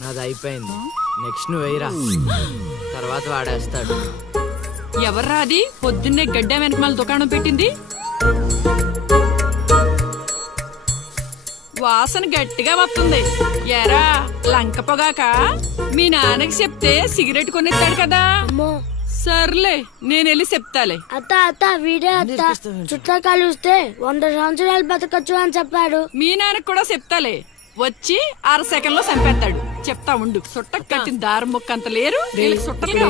నాది అయిపోయింది. నెక్స్ట్ నువ్వు వేయరా, తర్వాత వాడేస్తాడు. ఎవర్రా అది పొద్దున్నే గడ్డ వెనకమాల దుకాణం పెట్టింది? వాసన గట్టిగా వస్తుంది. ఎరా లంక పొగాక? మీ నాన్నకి చెప్తే సిగరెట్ కొనిస్తాడు కదా. సర్లే నేను వెళ్ళి చెప్తాలే. అత్త అత్త వీడే అత్త చుట్టా కలిస్తే 100 సంవత్సరాలు బతకచ్చు అని చెప్పాడు. మీ నాన్నకి కూడా చెప్తాలే, వచ్చి 6 సెకండ్లో చంపేస్తాడు. చెప్తా ఉండు. సుట్ట కట్టిన దారి ముక్క అంత లేరు. సుట్టలు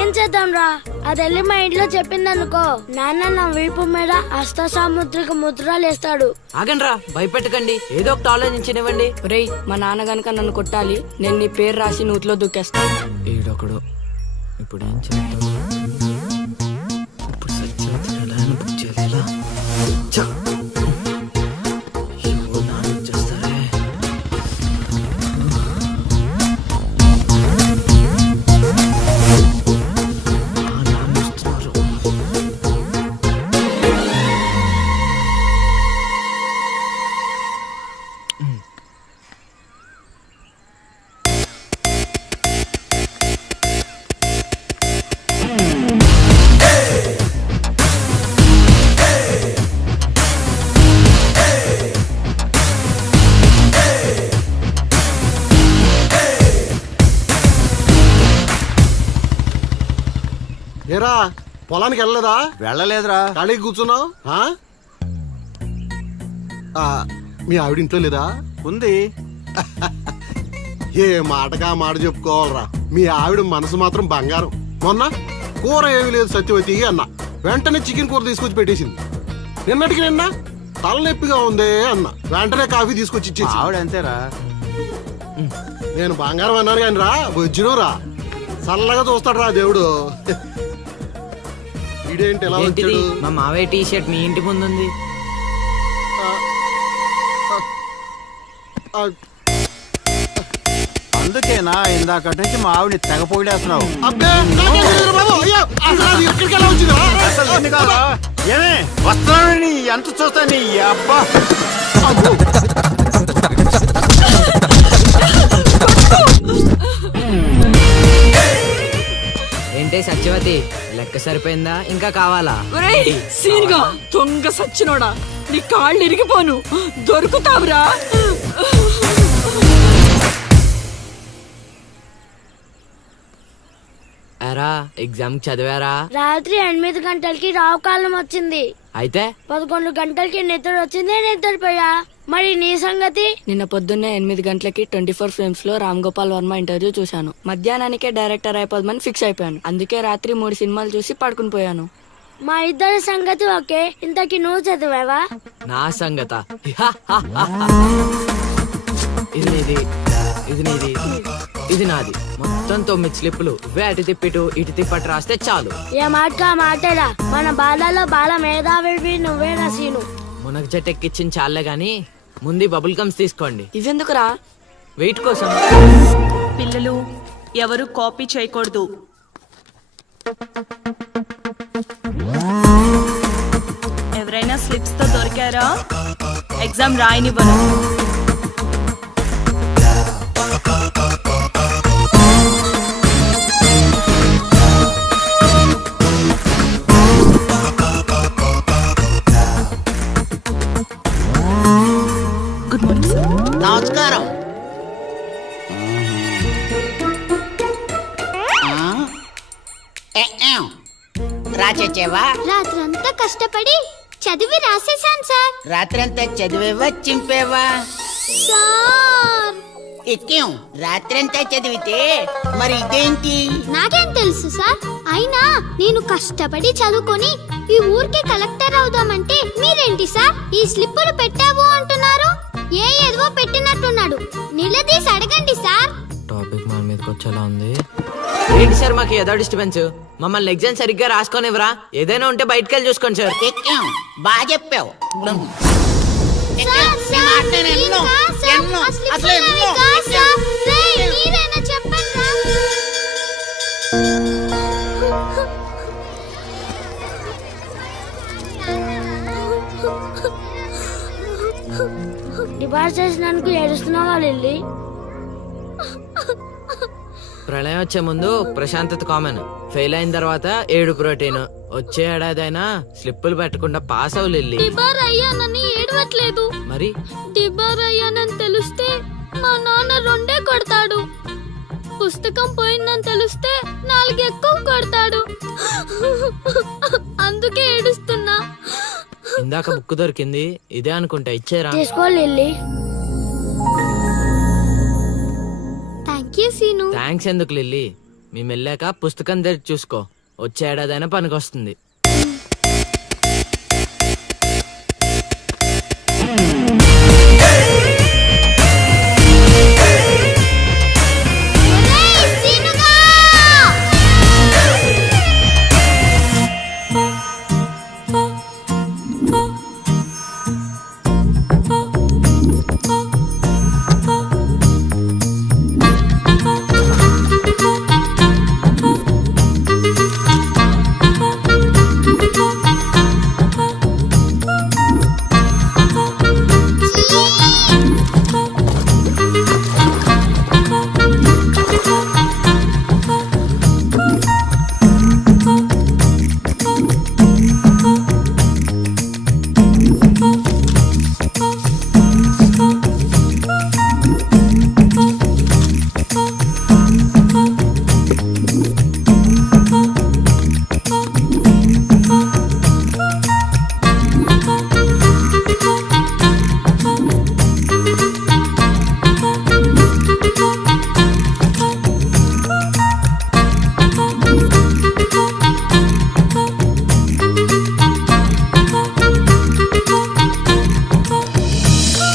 ఏం చేద్దాంరా? అది వెళ్ళి మా ఇంట్లో చెప్పిందనుకో, నాన్న నా వీపు మీద హస్త సాముద్రిక ముద్రలు వేస్తాడు. ఆగండ్రా, భయపెట్టకండి, ఏదో ఒకటి ఆలోచించనివ్వండి. రేయ్, మా నాన్న గనక నన్ను కొట్టాలి, నేను నీ పేరు రాసి నూతిలో దూకేస్తాను. ఈడొకడు ఇప్పుడు ఏం చేస్తాడు? ఇప్పుడు సత్యవతి ఎలా బుక్ చేయాలి? ఏరా పొలానికి వెళ్ళలేదా? వెళ్ళలేదురా. ఖాళీ కూర్చున్నావు? మీ ఆవిడ ఇంట్లో లేదా? ఉంది. ఏ మాటగా మాట చెప్పుకోవాలరా, మీ ఆవిడ మనసు మాత్రం బంగారం. మొన్న కూర ఏమీ లేదు సత్యవతి అన్న, వెంటనే చికెన్ కూర తీసుకొచ్చి పెట్టేసింది. నిన్నటికి నిన్న తలనొప్పిగా ఉంది అన్న, వెంటనే కాఫీ తీసుకొచ్చి ఇచ్చేసి. ఆవిడ అంతేరా. నేను బంగారం అన్నాను కానీ రా బొజ్జును రా, చల్లగా చూస్తాడు రా దేవుడు. ఇదేంటి ఎలా వచ్చాడు? మా మావయ్య టీ షర్ట్ మీ ఇంటి ముందు ఉంది. అందుకేనా ఇందాక నుంచి మా ఆవిడ తెగ పొగిడేస్తున్నావు? ఏమే వస్తున్నాను, ఎంత చూస్తాను అబ్బా. ఏంటే సత్యవతి, లెక్క సరిపోయిందా? ఇంకా కావాలా? సీన్గా దొంగ సచ్చినోడా, నీ కాళ్ళు ఇరిగిపోను, దొరుకుతావురా. ఎరా ఎగ్జామ్ చదివారా? రాత్రి 8 గంటలకి రావుకాలం వచ్చింది. అయితే 11 గంటలకి నిద్ర వచ్చింది, నిద్రపోయా. మరి నీ సంగతి? నిన్న పొద్దున్నే 8 గంటలకి 24 ఫిల్మ్స్ లో రామ్ గోపాల్ వర్మ ఇంటర్వ్యూ చూశాను. మధ్యాహ్నానికే డైరెక్టర్ అయిపోదామని ఫిక్స్ అయిపోయాను. అందుకే రాత్రి 3 సినిమాలు చూసి పడుకుని పోయాను. మా ఇద్దరి సంగతి ఓకే. ఇంతకి నువ్వు చదివావా? నా సంగత ఇది నీది, ఇది నీది, ఇది నాది. మొత్తం 9 స్లిప్పులు. అటు తిప్పిటు ఇటు తిప్పటి రాస్తే చాలు. ఏ మాట మాటరా, మన బాలలో బాల మేధావి నువ్వే నసీను. మునగ చెట్టు ఎక్కిచ్చిన చాలే గాని ముందు బబుల్ గమ్స్ తీసుకోండి. ఇవెందుకురా? వెయిట్ కోసం. పిల్లలు ఎవరు కాపీ చేయకూడదు. ఎవరైనా స్లిప్స్ తో దొరికారా? ఎగ్జామ్ రాయనివ్వను. Good morning sir. నమస్కారం. రాచేవా? రాత్రంతా కష్టపడి చదివి రాసేసాను సార్. రాత్రంతా చదివేవా చింపేవా? సార్ ఎక్కేం రాత్రంతా చదివితే మరి ఇదేంటి? నాకేం తెలుసు సార్. అయినా నేను కష్టపడి చదువుకొని ఈ ఊరికి కలెక్టర్ అవుదామంటే మీరేంటి సార్ ఈ స్లిప్పులు పెట్టావు అంటున్నారు? ఏదో పెట్టినట్టున్నాడు. నిలదీసి అడగండి సార్. టాపిక్ మన మీదకి వచ్చేలా ఉంది. ఏంటి సార్ మాకు ఏదో డిస్టర్బెన్స్? మమ్మల్ని ఎగ్జామ్ సరిగ్గా రాసుకోనివ్వరా? ఏదైనా ఉంటే బయటకు వెళ్ళి చూసుకోండి సార్. ఎక్కాం, బాగా చెప్పావు. ఎక్కాం, సార్, నీ మాట నేను ఇది ఎన్నో, కాదు సార్, ఎన్నో, ఆ స్లిప్పులు అసలు అవి ఎన్నో, కాదు ఎక్కాం. సార్. రేయ్, మీరైనా చెప్పండి రా. డిపాజిట్ చేసినందుకు ఏడుస్తున్నావా లిల్లీ? ప్రళయం వచ్చే ముందు ప్రశాంతత కామన్. ఫెయిల్ అయిన తర్వాత ఏడు ప్రోటీన్. వచ్చే ఏడాదైనా స్లిప్పులు పెట్టకుండా పాస్ అవ్వు లిల్లీ. డిబార్ అయ్యానని ఏడవట్లేదు. మరి డిబార్ అయ్యానని తెలిస్తే మా నాన్న రెండే కొడతాడు. పుస్తకం పోయిందని తెలిస్తే 4 ఎక్కువ కొడతాడు. అందుకే ఏడుస్తున్నా. ఇందాక బుక్ దొరికింది, ఇదే అనుకుంటా. ఇచ్చేరా? తీసుకో Lily. Thank you Seenu. Thanks ఎందుకు లిల్లీ? మేము వెళ్ళాక పుస్తకం తెరిచి చూసుకో. వచ్చే ఏడాదైనా పనికొస్తుంది.